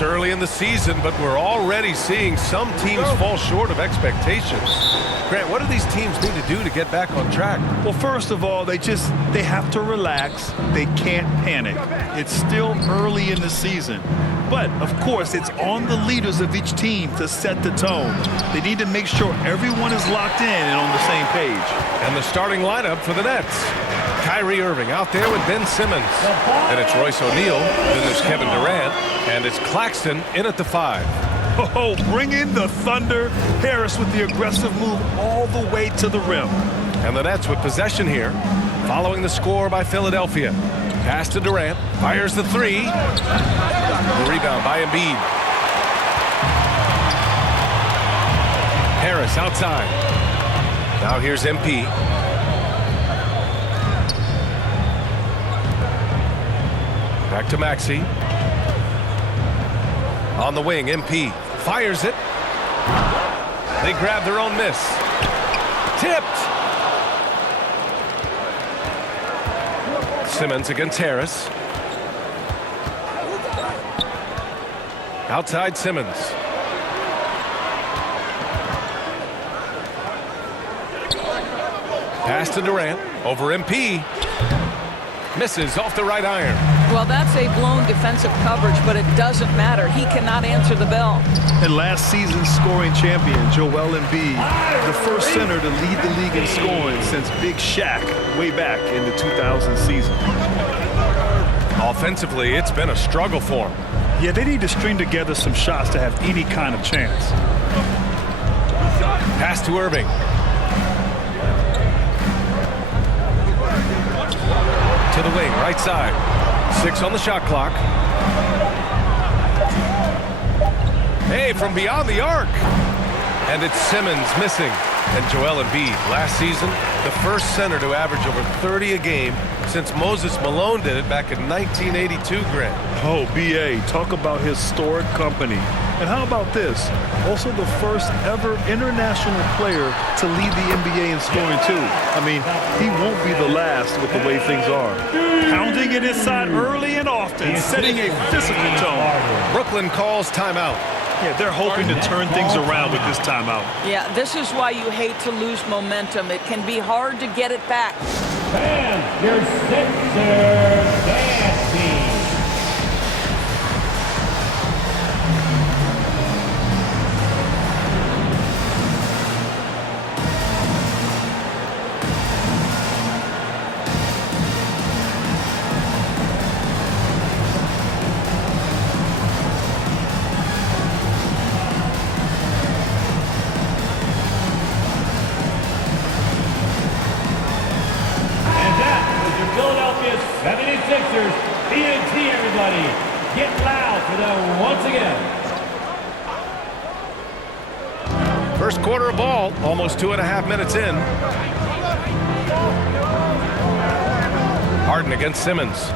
It's early in the season, but we're already seeing some teams fall short of expectations. Grant, what do these teams need to do to get back on track? Well, first of all, they have to relax. They can't panic. It's still early in the season. But, of course, it's on the leaders of each team to set the tone. They need to make sure everyone is locked in and on the same page. And the starting lineup for the Nets. Kyrie Irving out there with Ben Simmons. Then it's Royce O'Neal. Then there's Kevin Durant. And it's Claxton in at the 5. Oh, bring in the thunder. Harris with the aggressive move all the way to the rim. And the Nets with possession here, following the score by Philadelphia. Pass to Durant. Fires the 3. The rebound by Embiid. Harris outside. Now here's MP. Back to Maxey. On the wing, MP fires it. They grab their own miss. Tipped. Simmons against Harris. Outside Simmons. Pass to Durant. Over MP. Misses off the right iron. Well, that's a blown defensive coverage, but it doesn't matter. He cannot answer the bell. And last season's scoring champion, Joel Embiid, the first center to lead the league in scoring since Big Shaq way back in the 2000 season. Offensively, it's been a struggle for him. Yeah, they need to string together some shots to have any kind of chance. Pass to Irving. To the wing, right side. 6 on the shot clock. Hey, from beyond the arc. And it's Simmons missing. And Joel Embiid, last season, the first center to average over 30 a game since Moses Malone did it back in 1982, Grant. Oh, B.A., talk about historic company. And how about this? Also the first ever international player to lead the NBA in scoring, too. I mean, he won't be the last with the way things are. Pounding it inside early and often, setting a physical tone. Brooklyn calls timeout. Yeah, they're hoping to turn things around with this timeout. Yeah, this is why you hate to lose momentum. It can be hard to get it back. And your Sixers, Nancy. Philadelphia 76ers, TNT, everybody. Get loud for them once again. First quarter of ball, almost 2.5 minutes in. Harden against Simmons.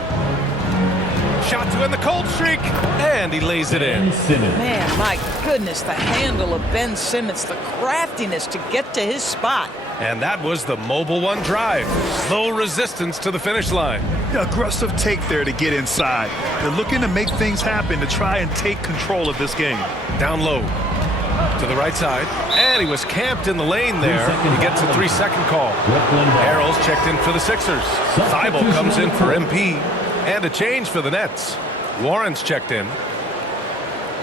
Shot to end the cold streak, and he lays it in. Man, my goodness, the handle of Ben Simmons, the craftiness to get to his spot. And that was the Mobile One drive. Slow resistance to the finish line. Yeah, aggressive take there to get inside. They're looking to make things happen to try and take control of this game. Down low to the right side. And he was camped in the lane there. He gets a 3-second call. Harrell's checked in for the Sixers. Thibault comes in for MP. And a change for the Nets. Warren's checked in.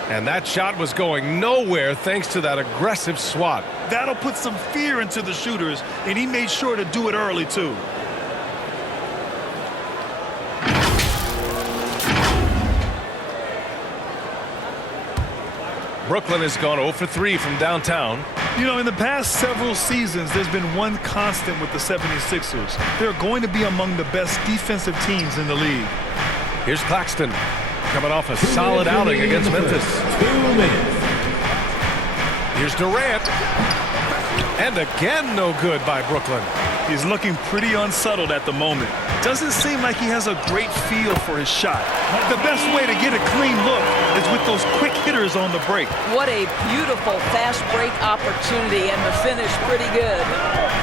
And that shot was going nowhere thanks to that aggressive swat. That'll put some fear into the shooters, and he made sure to do it early, too. Brooklyn has gone 0 for 3 from downtown. You know, in the past several seasons, there's been one constant with the 76ers. They're going to be among the best defensive teams in the league. Here's Claxton, coming off a solid outing against Memphis. 2 minutes. Here's Durant. And again, no good by Brooklyn. He's looking pretty unsettled at the moment. Doesn't seem like he has a great feel for his shot. The best way to get a clean look is with those quick hitters on the break. What a beautiful fast break opportunity, and the finish pretty good.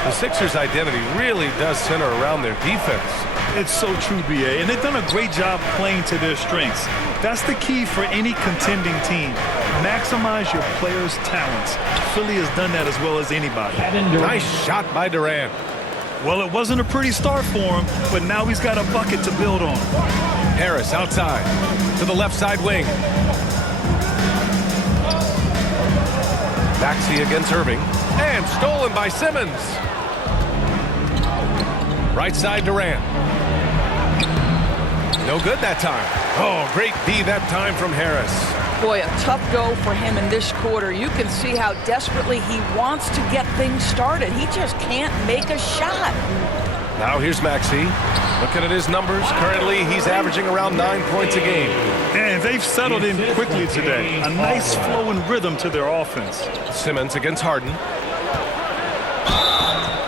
The Sixers' identity really does center around their defense. It's so true, B.A., and they've done a great job playing to their strengths. That's the key for any contending team. Maximize your players' talents. Philly has done that as well as anybody. Nice shot by Durant. Well, it wasn't a pretty start for him, but now he's got a bucket to build on. Harris outside to the left side wing. Maxey against Irving. And stolen by Simmons. Right side Durant. No good that time. Oh, great D that time from Harris. Boy, a tough go for him in this quarter. You can see how desperately he wants to get things started. He just can't make a shot. Now here's Maxey. Looking at his numbers, currently he's averaging around 9 points a game. And they've settled in quickly today. A nice flow and rhythm to their offense. Simmons against Harden.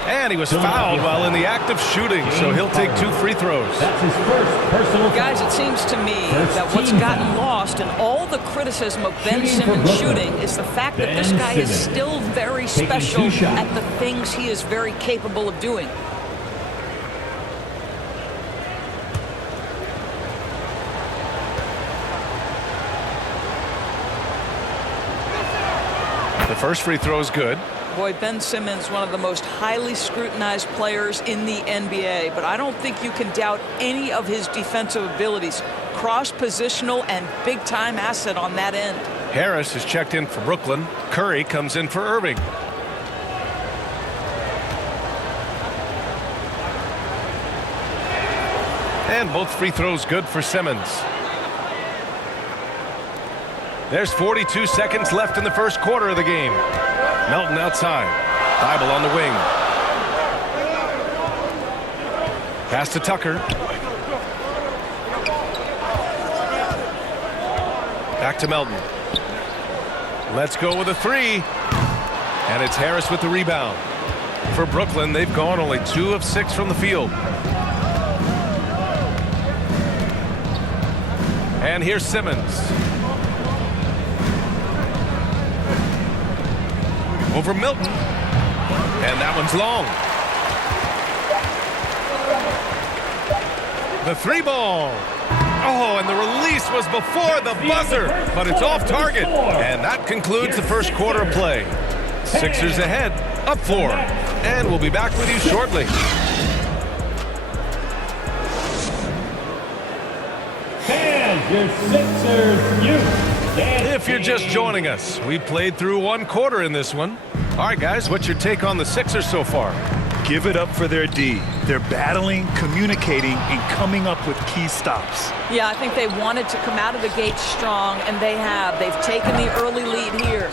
And he was fouled while in the act of shooting, so he'll take 2 free throws. That's his first personal foul. Guys, it seems to me that what's gotten lost in all the criticism of Ben Simmons shooting is the fact that this guy is still very special at the things he is very capable of doing. The first free throw is good. Boy, Ben Simmons, one of the most highly scrutinized players in the NBA, but I don't think you can doubt any of his defensive abilities. Cross-positional and big-time asset on that end. Harris is checked in for Brooklyn. Curry comes in for Irving. And both free throws good for Simmons. There's 42 seconds left in the first quarter of the game. Melton outside. Thybulle on the wing. Pass to Tucker. Back to Melton. Let's go with a 3. And it's Harris with the rebound. For Brooklyn, they've gone only 2 of 6 from the field. And here's Simmons. Over Milton. And that one's long. The 3 ball. Oh, and the release was before the buzzer, but it's off target. And that concludes the first quarter of play. Sixers ahead, up 4. And we'll be back with you shortly. And your Sixers youth. If you're just joining us, we played through 1 quarter in this one. All right, guys, what's your take on the Sixers so far? Give it up for their D. They're battling, communicating, and coming up with key stops. Yeah, I think they wanted to come out of the gate strong, and they have. They've taken the early lead here.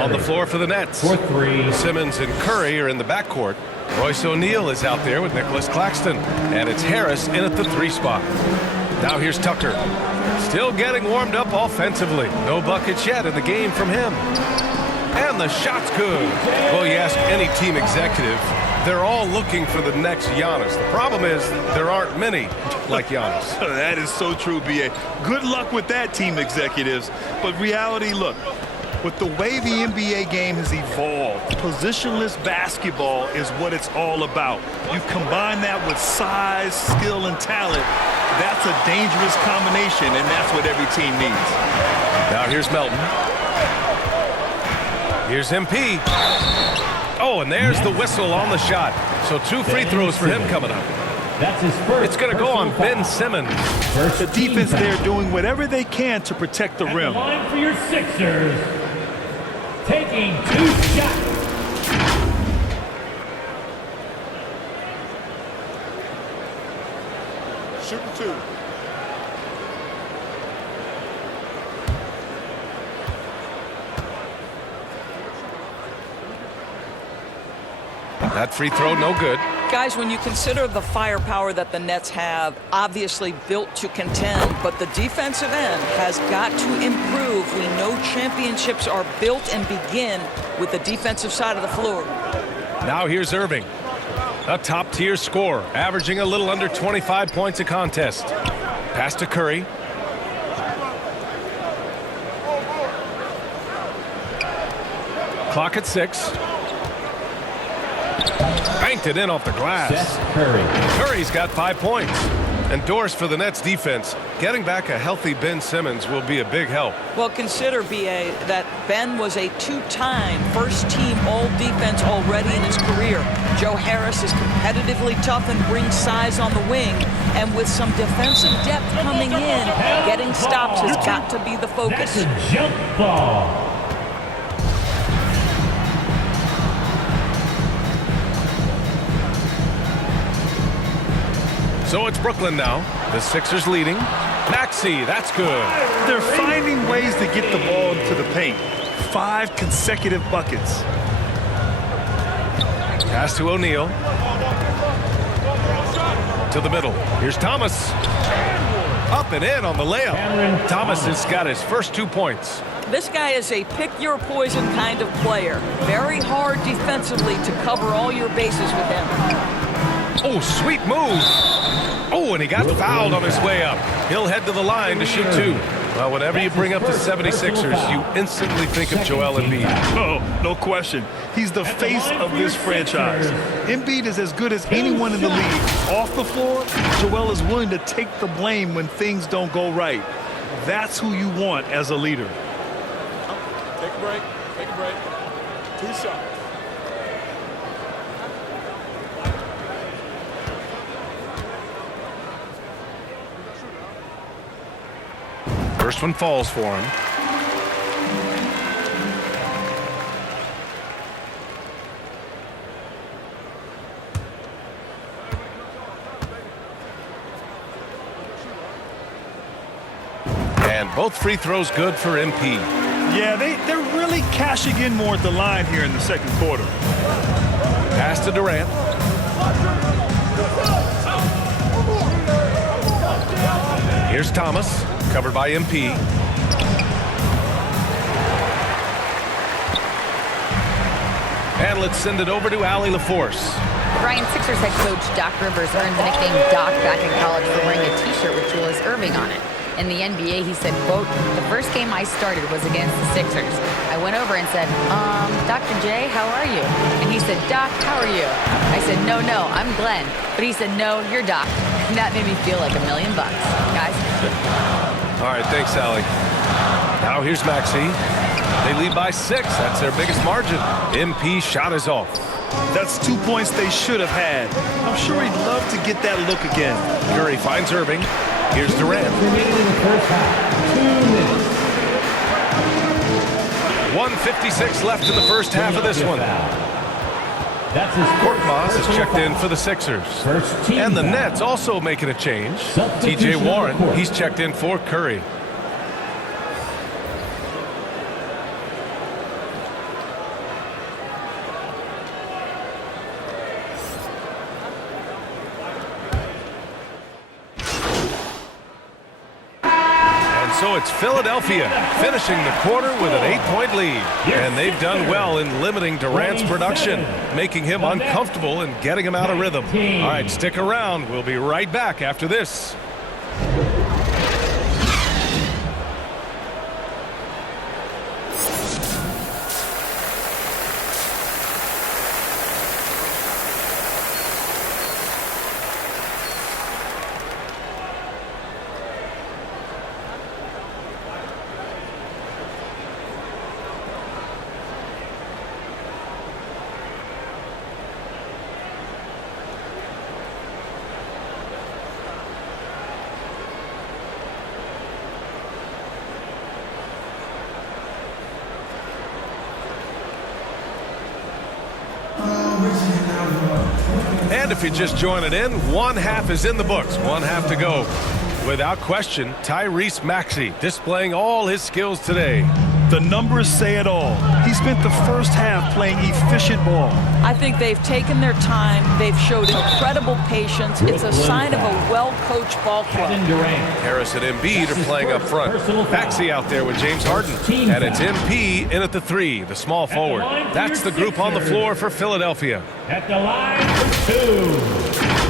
On the floor for the Nets. For 3. Simmons and Curry are in the backcourt. Royce O'Neal is out there with Nicholas Claxton. And it's Harris in at the 3 spot. Now here's Tucker. Still getting warmed up offensively. No buckets yet in the game from him. And the shot's good. Well, you ask any team executive, they're all looking for the next Giannis. The problem is there aren't many like Giannis. That is so true, B.A. Good luck with that, team executives. But reality, look, with the way the NBA game has evolved, positionless basketball is what it's all about. You combine that with size, skill, and talent. That's a dangerous combination, and that's what every team needs. Now here's Melton. Here's MP. Oh, and there's the whistle on the shot. So 2 free throws for him coming up. That's his first. It's going to go on Ben Simmons. The defense there doing whatever they can to protect the rim. Line for your Sixers. Taking 2 shots. Shooting 2. That free throw, no good. Guys, when you consider the firepower that the Nets have, obviously built to contend, but the defensive end has got to improve. We know championships are built and begin with the defensive side of the floor. Now here's Irving. A top-tier scorer, averaging a little under 25 points a contest. Pass to Curry. Clock at 6. Banked it in off the glass. Seth Curry. Curry's got 5 points. And Doris for the Nets defense. Getting back a healthy Ben Simmons will be a big help. Well, consider, B.A., that Ben was a two-time first-team all-defense already in his career. Joe Harris is competitively tough and brings size on the wing. And with some defensive depth coming in, getting stops has got to be the focus. That's a jump ball. So it's Brooklyn now. The Sixers leading. Maxey, that's good. They're finding ways to get the ball into the paint. 5 consecutive buckets. Pass to O'Neal. To the middle. Here's Thomas. Up and in on the layup. Thomas has got his first 2 points. This guy is a pick-your-poison kind of player. Very hard defensively to cover all your bases with him. Oh, sweet move. Oh, and he got fouled on his way up. He'll head to the line to shoot 2. Well, whenever you bring up the 76ers, you instantly think of Joel Embiid. Oh, no question. He's the face of this franchise. Embiid is as good as anyone in the league. Off the floor, Joel is willing to take the blame when things don't go right. That's who you want as a leader. Take a break. Take a break. 2 shots. First one falls for him. And both free throws good for MP. Yeah, they're really cashing in more at the line here in the second quarter. Pass to Durant. Here's Thomas, covered by MP. And let's send it over to Allie LaForce. Brian, Sixers head coach Doc Rivers earned the nickname Doc back in college for wearing a T-shirt with Julius Erving on it. In the NBA, he said, quote, "The first game I started was against the Sixers. I went over and said, Dr. J, how are you?" And he said, "Doc, how are you?" I said, no, I'm Glenn." But he said, "No, you're Doc." And that made me feel like $1 million, guys. All right, thanks, Allie. Now here's Maxey. They lead by 6. That's their biggest margin. MP shot is off. That's 2 points they should have had. I'm sure he'd love to get that look again. Curry finds Irving. Here's Durant. Remaining in the first half. 2 minutes. 1:56 left in the first half of this one. That's his Korkmaz first is checked in foul. for the Sixers. First team And the foul. Nets also making a change. Substitution TJ on the Warren, court. he's checked in for Curry. So it's Philadelphia finishing the quarter with an 8-point lead. And they've done well in limiting Durant's production, making him uncomfortable and getting him out of rhythm. All right, stick around. We'll be right back after this. And if you're just joining in, one half is in the books, one half to go. Without question, Tyrese Maxey displaying all his skills today. The numbers say it all. He spent the first half playing efficient ball. I think they've taken their time. They've showed incredible patience. It's a sign of a well-coached ball club. Kevin Durant. Harris and Embiid are playing up front. Maxey out there with James Harden. And it's MP in at the 3, the small forward. That's the group on the floor for Philadelphia. At the line for 2.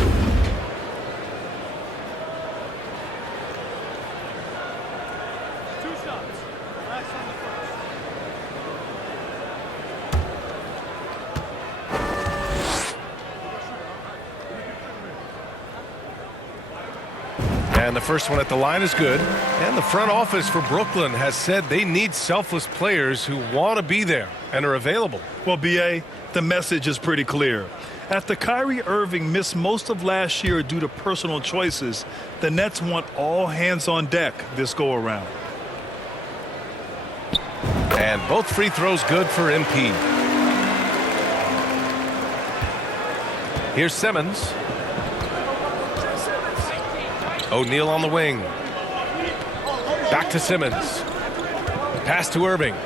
And the first one at the line is good. And the front office for Brooklyn has said they need selfless players who want to be there and are available. Well, B.A., the message is pretty clear. After Kyrie Irving missed most of last year due to personal choices, the Nets want all hands on deck this go-around. And both free throws good for MP. Here's Simmons. O'Neal on the wing. Back to Simmons. Pass to Irving.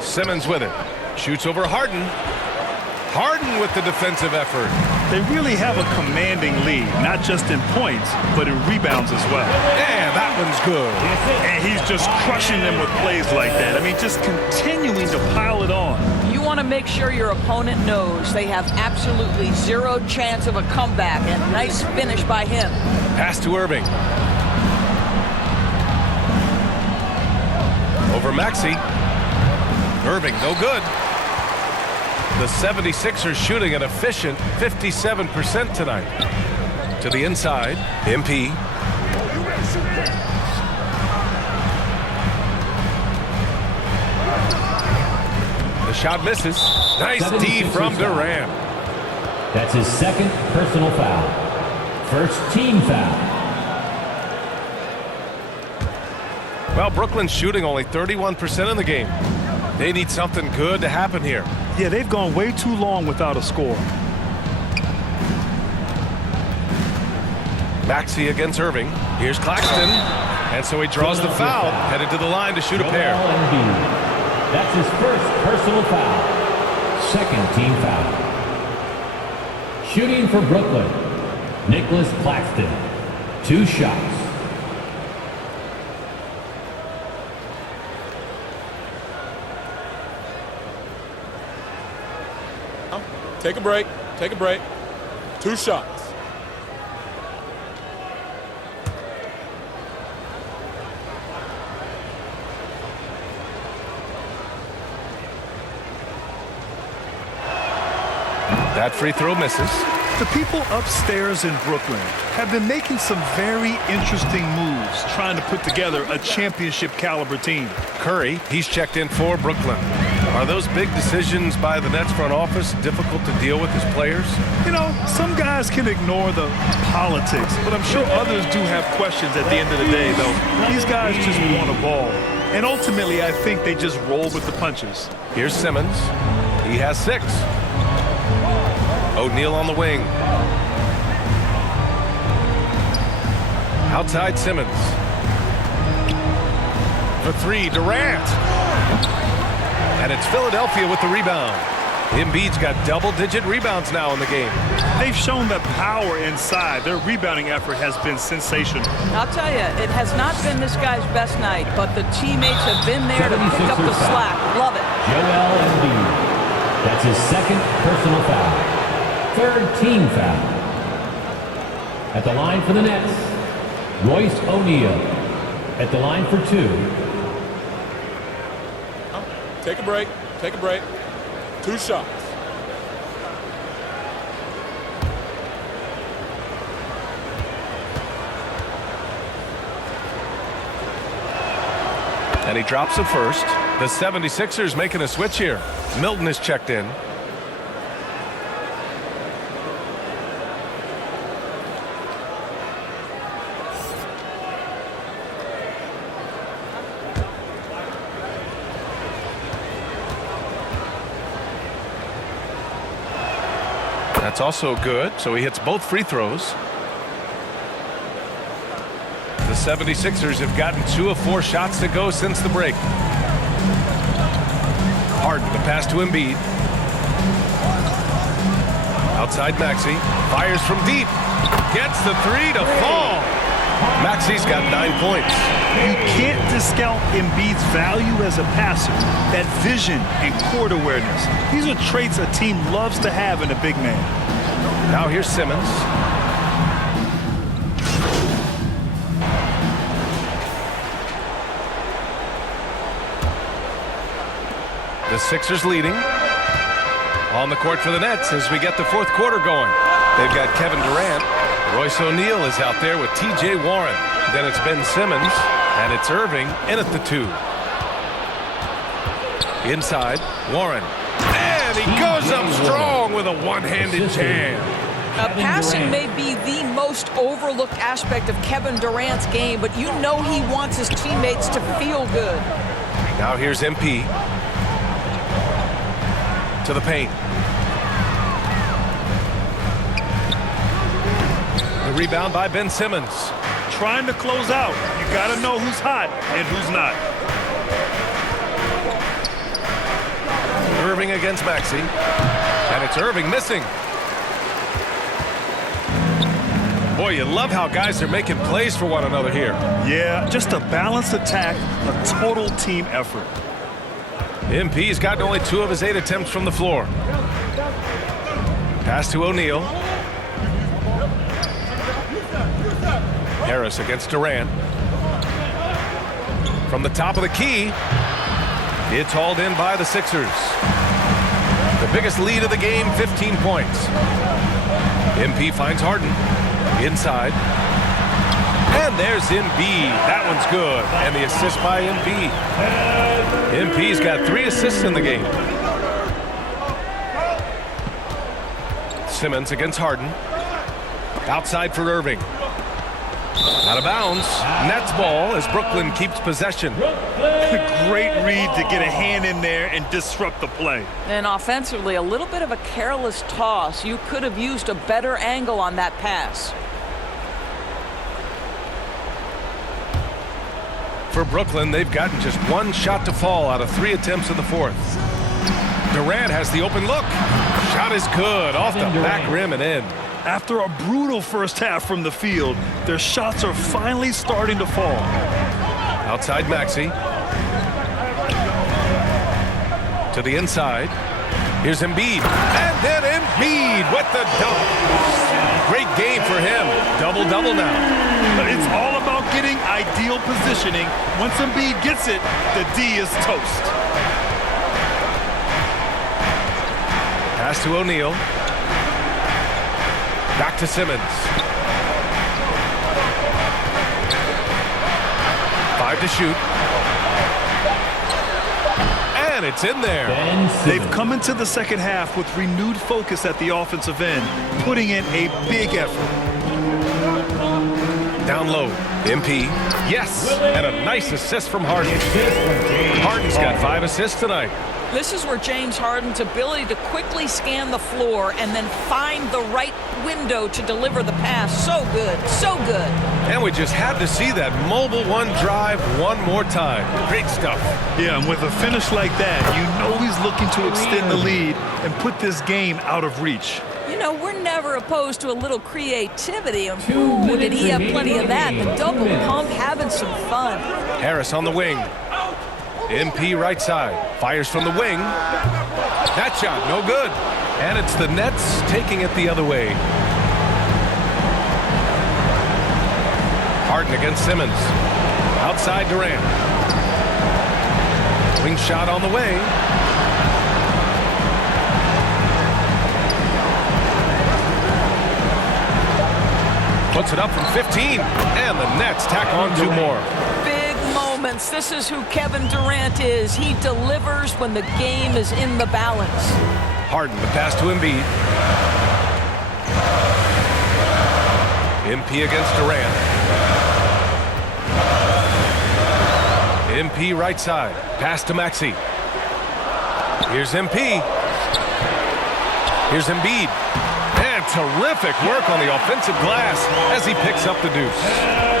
Simmons with it. Shoots over Harden. Harden with the defensive effort. They really have a commanding lead, not just in points, but in rebounds as well. Yeah, that one's good. And he's just crushing them with plays like that. I mean, just continuing to pile it on. You want to make sure your opponent knows they have absolutely zero chance of a comeback, and nice finish by him. Pass to Irving. Over Maxey. Irving, no good. The 76ers shooting an efficient 57% tonight. To the inside, MP. The shot misses. Nice D from Durant. That's his second personal foul. First team foul. Well, Brooklyn's shooting only 31% in the game. They need something good to happen here. Yeah, they've gone way too long without a score. Maxey against Irving. Here's Claxton. And so he draws the foul. Headed to the line to shoot a pair. That's his first personal foul. Second team foul. Shooting for Brooklyn, Nicholas Claxton. 2 shots. Take a break. Take a break. 2 shots. That free throw misses. The people upstairs in Brooklyn have been making some very interesting moves trying to put together a championship caliber team. Curry, he's checked in for Brooklyn. Are those big decisions by the Nets front office difficult to deal with as players? You know, some guys can ignore the politics, but I'm sure others do have questions at the end of the day, though. These guys just want a ball. And ultimately, I think they just roll with the punches. Here's Simmons. He has 6. O'Neal on the wing. Outside Simmons. For 3, Durant. And it's Philadelphia with the rebound. Embiid's got double-digit rebounds now in the game. They've shown that power inside. Their rebounding effort has been sensational. I'll tell you, it has not been this guy's best night, but the teammates have been there to pick up the slack. Love it. Joel Embiid. That's his second personal foul. Third team foul. At the line for the Nets, Royce O'Neal. At the line for 2. Take a break. Take a break. 2 shots. And he drops it first. The 76ers making a switch here. Milton is checked in. That's also good, so he hits both free throws. The 76ers have gotten 2 of 4 shots to go since the break. Harden, the pass to Embiid. Outside Maxey, fires from deep. Gets the 3 to fall. Maxey's got 9 points. You can't discount Embiid's value as a passer. That vision and court awareness. These are traits a team loves to have in a big man. Now here's Simmons. The Sixers leading. On the court for the Nets as we get the 4th quarter going. They've got Kevin Durant. Royce O'Neal is out there with T.J. Warren. Then it's Ben Simmons, and it's Irving in at the 2. Inside, Warren. And he goes up strong with a one-handed jam. Passing may be the most overlooked aspect of Kevin Durant's game, but you know he wants his teammates to feel good. Now here's MP. To the paint. The rebound by Ben Simmons. Trying to close out. You got to know who's hot and who's not. Irving against Maxey. And it's Irving missing. Boy, you love how guys are making plays for one another here. Yeah, just a balanced attack, a total team effort. MP's gotten only 2 of his 8 attempts from the floor. Pass to O'Neal. Harris against Durant. From the top of the key, it's hauled in by the Sixers. The biggest lead of the game, 15 points. MP finds Harden. Inside. And there's Embiid. That one's good. And the assist by Embiid. MP's got 3 assists in the game. Simmons against Harden. Outside for Irving. Out of bounds. Nets ball as Brooklyn keeps possession. Great read to get a hand in there and disrupt the play. And offensively, a little bit of a careless toss. You could have used a better angle on that pass. For Brooklyn, they've gotten just 1 shot to fall out of 3 attempts in the 4th. Durant has the open look. Shot is good off the back rim and in. After a brutal first half from the field, their shots are finally starting to fall. Outside Maxey. To the inside. Here's Embiid. And then Embiid with the dunk. Great game for him. Double-double now. It's all about getting ideal positioning. Once Embiid gets it, the D is toast. Pass to O'Neal. Back to Simmons. 5 to shoot. And it's in there. They've come into the second half with renewed focus at the offensive end, putting in a big effort. Down low. MP. Yes. And a nice assist from Harden. Harden's got 5 assists tonight. This is where James Harden's ability to quickly scan the floor and then find the right window to deliver the pass. So good. So good. And we just had to see that mobile 1 drive one more time. Great stuff. Yeah, and with a finish like that, you know he's looking to extend the lead and put this game out of reach. You know, we're never opposed to a little creativity. And ooh, did he have plenty of that? The double pump, having some fun. Harris on the wing. MP right side. Fires from the wing. That shot, no good. And it's the Nets taking it the other way. Harden against Simmons. Outside Durant. Wing shot on the way. Puts it up from 15. And the Nets tack on 2 more. Big moments. This is who Kevin Durant is. He delivers when the game is in the balance. Harden, the pass to Embiid. MP against Durant. MP right side. Pass to Maxey. Here's MP. Here's Embiid. And terrific work on the offensive glass as he picks up the deuce.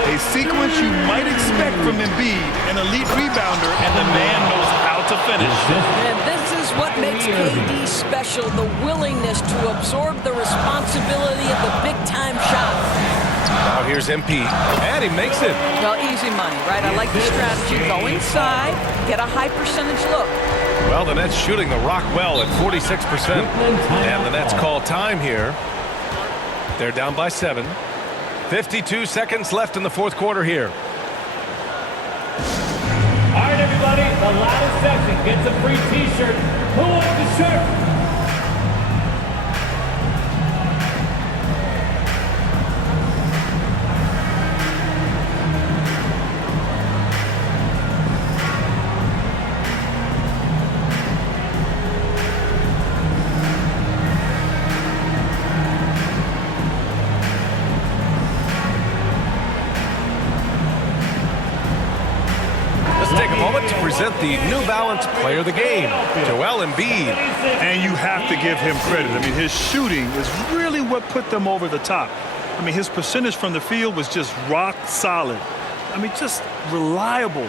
A sequence you might expect from Embiid, an elite rebounder, and the man knows how to finish. And this is what makes KD special, the willingness to absorb the responsibility of the big-time shot. Now here's MP, and he makes it. Well, easy money, right? I like the strategy. Go inside, get a high percentage look. Well, the Nets shooting the rock well at 46%. And the Nets call time here. They're down by 7. 52 seconds left in the 4th quarter here. All right, everybody, the last section gets a free T-shirt. Who wants the shirt? moment to present the New Balance Player of the Game, Joel Embiid. And you have to give him credit. I mean, his shooting is really what put them over the top. I mean, his percentage from the field was just rock solid. I mean, just reliable,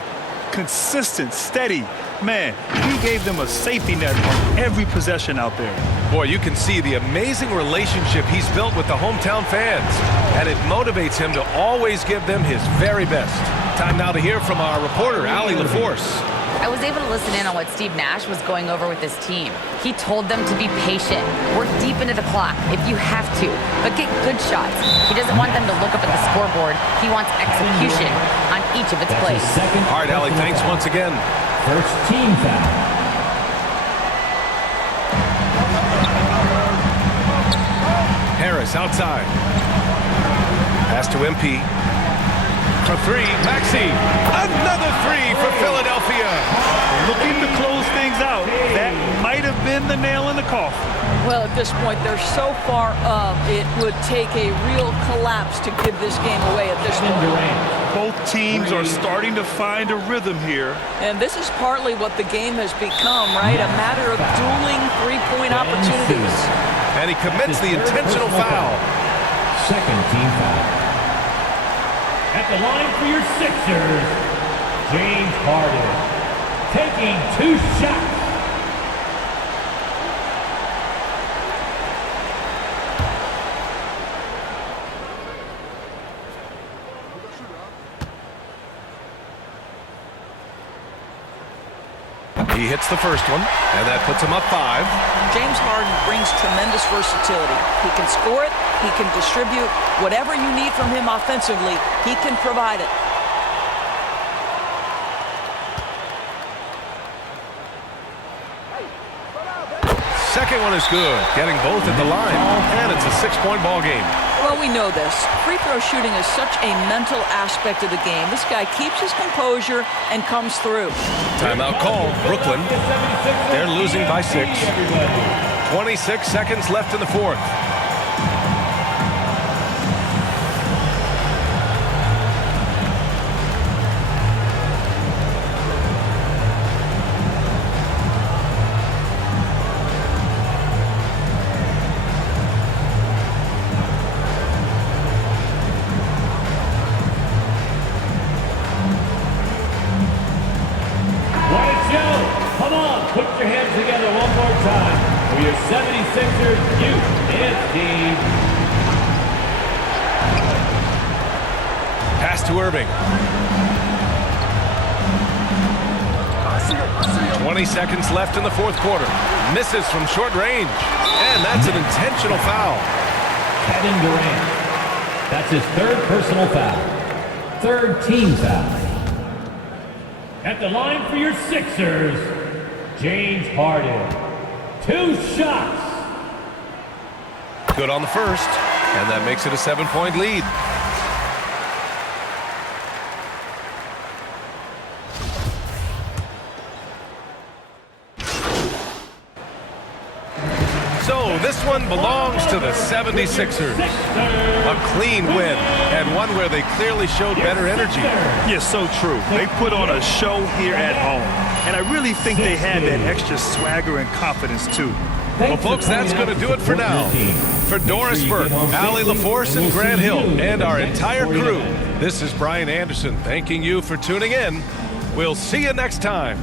consistent, steady. Man, he gave them a safety net on every possession out there. Boy, you can see the amazing relationship he's built with the hometown fans, and it motivates him to always give them his very best. Time now to hear from our reporter, Allie LaForce. I was able to listen in on what Steve Nash was going over with his team. He told them to be patient, work deep into the clock if you have to, but get good shots. He doesn't want them to look up at the scoreboard. He wants execution on each of its plays. All right, Allie, thanks once again. First team foul. Harris outside. Pass to MP. For three, Maxey. Another three for Philadelphia. Looking to close things out. That might have been the nail in the coffin. Well, at this point, they're so far up, it would take a real collapse to give this game away at this point. Both teams are starting to find a rhythm here. And this is partly what the game has become, right? A matter of dueling three-point opportunities. And he commits the intentional foul. Second team foul. At the line for your Sixers, James Harden, taking 2 shots. He hits the first one, and that puts him up 5. James Harden brings tremendous versatility. He can score it, he can distribute. Whatever you need from him offensively, he can provide it. Second one is good, getting both at the line, and it's a 6-point ball game. Well, we know this. Free throw shooting is such a mental aspect of the game. This guy keeps his composure and comes through. Timeout call, Brooklyn. They're losing by 6. 26 seconds left in the fourth. Put your hands together one more time for your 76ers youth and team. Pass to Irving. 20 seconds left in the fourth quarter. Misses from short range. And that's an intentional foul. Kevin Durant. That's his 3rd personal foul. 3rd team foul. At the line for your Sixers, James Harden. 2 shots. Good on the first, and that makes it a 7-point lead. So this one belongs to the 76ers. A clean win, and one where they clearly showed better energy. Yes, so true. They put on a show here at home. And I really think they had that extra swagger and confidence, too. Well, folks, that's going to do it for now. For Doris Burke, Allie LaForce, and Grant Hill, and our entire crew, this is Brian Anderson thanking you for tuning in. We'll see you next time.